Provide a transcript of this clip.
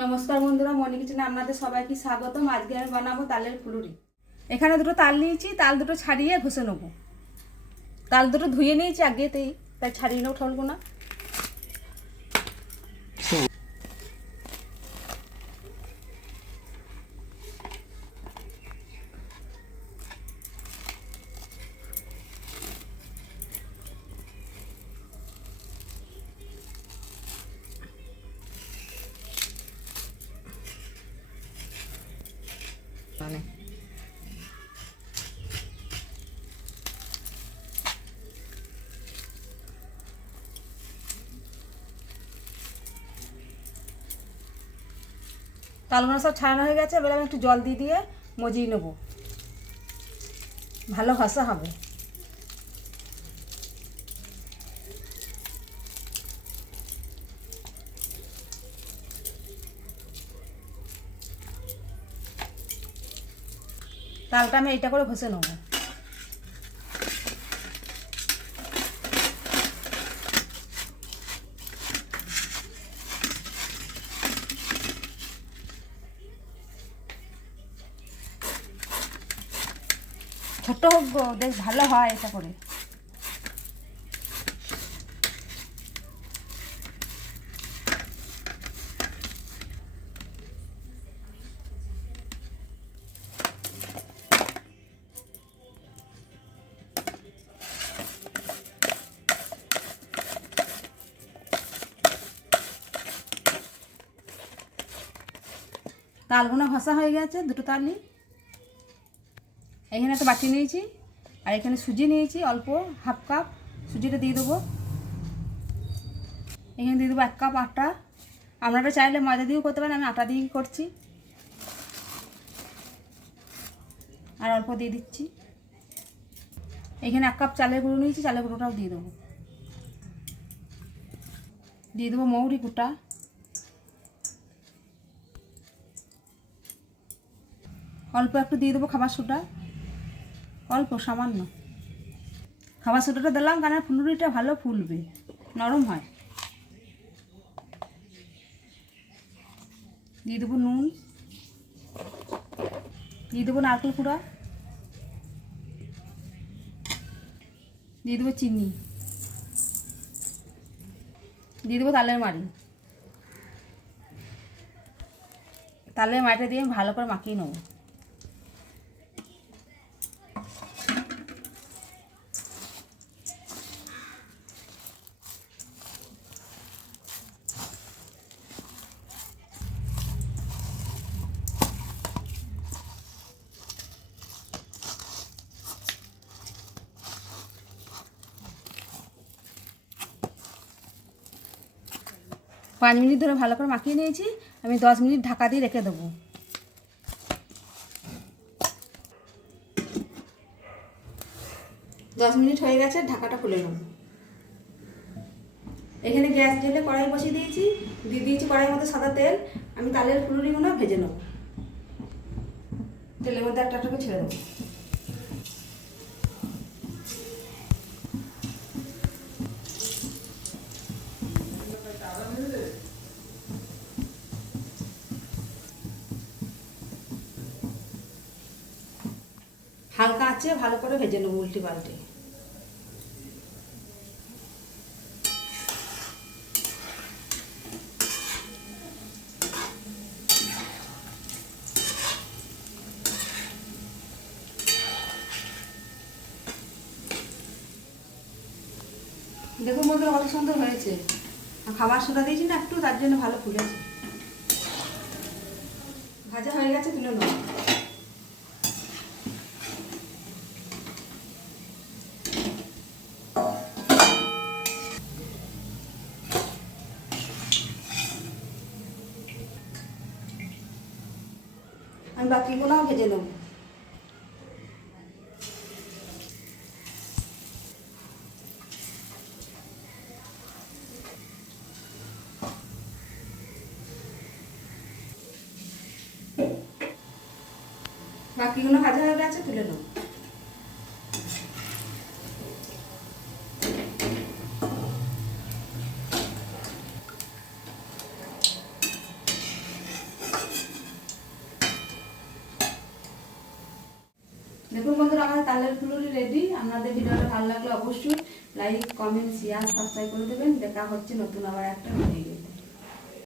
নমস্কার বন্ধুরা, মনি কিচেনে আপনাদের সবাইকে স্বাগতম। আজকে আমি বানাবো তালের ফুলুরি। এখানে দুটো তাল নিয়েছি, তাল দুটো ছাড়িয়ে ঘষে নেবো। তাল দুটো ধুয়ে নিয়েছি আগেতেই, তাই ছাড়িয়ে নেবো, ঠলবো না। তালগুলো সব ছাড়ানো হয়ে গেছে। এবার আমি একটু জল দিয়ে মজিয়ে নেবো, ভালো ঘষা হবে। তালটা আমি এইটা করে ঘষে নেবো। ছোট্ট হোক গো, বেশ ভালো হয় এটা করে। তালগুলো ঘষা হয়ে গেছে, দুটো তালই। এখানে একটা বাটি নিয়েছি, আর এখানে সুজি নিয়েছি অল্প, হাফ কাপ। সুজিটা দিয়ে দেবো। এখানে দিয়ে দেবো 1 কাপ আটা। আপনারা চাইলে ময়দা দিয়েও করতে পারেন, আমি আটা দিয়েই করছি। আর অল্প দিয়ে দিচ্ছি। এখানে 1 কাপ চালের গুঁড়ো নিয়েছি, চালের গুঁড়োটাও দিয়ে দেবো। দিয়ে দেবো মৌরি গোটা, অল্প একটু দিয়ে দেবো খাবার সোডা, অল্প সামান্য। খাবার সোডাটা দিলাম কারণ ফুলুরিটা ভালো ফুলবে, নরম হয়। দিয়ে দেবো নুন, দিয়ে দেবো নারকেল কুড়া, দিয়ে দেবো চিনি, দিয়ে দেবো তালের মাড়ি। তালের মাড়িটা দিয়ে ভালো করে মাখিয়ে নেবো। পাঁচ মিনিট ধরে ভালো করে মাখিয়ে নিয়েছি। আমি 10 মিনিট ঢাকা দিয়ে রেখে দেবো। 10 মিনিট হয়ে গেছে, ঢাকাটা খুলে নেব। এখানে গ্যাস জ্বেলে কড়াই বসিয়ে দিয়েছি, দিয়ে দিয়েছি কড়াইয়ের মধ্যে সাদা তেল। আমি তালের ফুলুরিগুলো ভেজে নেব। তেলের মধ্যে একটা করে ছেড়ে দেবো। হালকা আছে, ভালো করে ভেজে নেবো উল্টে পাল্টে। দেখুন বন্ধুরা, কত সুন্দর হয়েছে। খাবার সোডা দিয়েছি না একটু, তার জন্য ভালো ফুলেছে। ভাজা হয়ে গেছে, তুলে নেব। আমি বাকিগুলো ভেজে নেব। বাকিগুলো ভাজা হয়ে গেছে, তুলে নেব। দেখুন বন্ধুরা, আমাদের তালের ফুলুরি রেডি। আপনাদের ভিডিওটা ভালো লাগলে অবশ্যই লাইক, কমেন্ট, শেয়ার, সাবস্ক্রাইব করে দেবেন। দেখা হচ্ছে নতুন আবার একটা ভিডিও।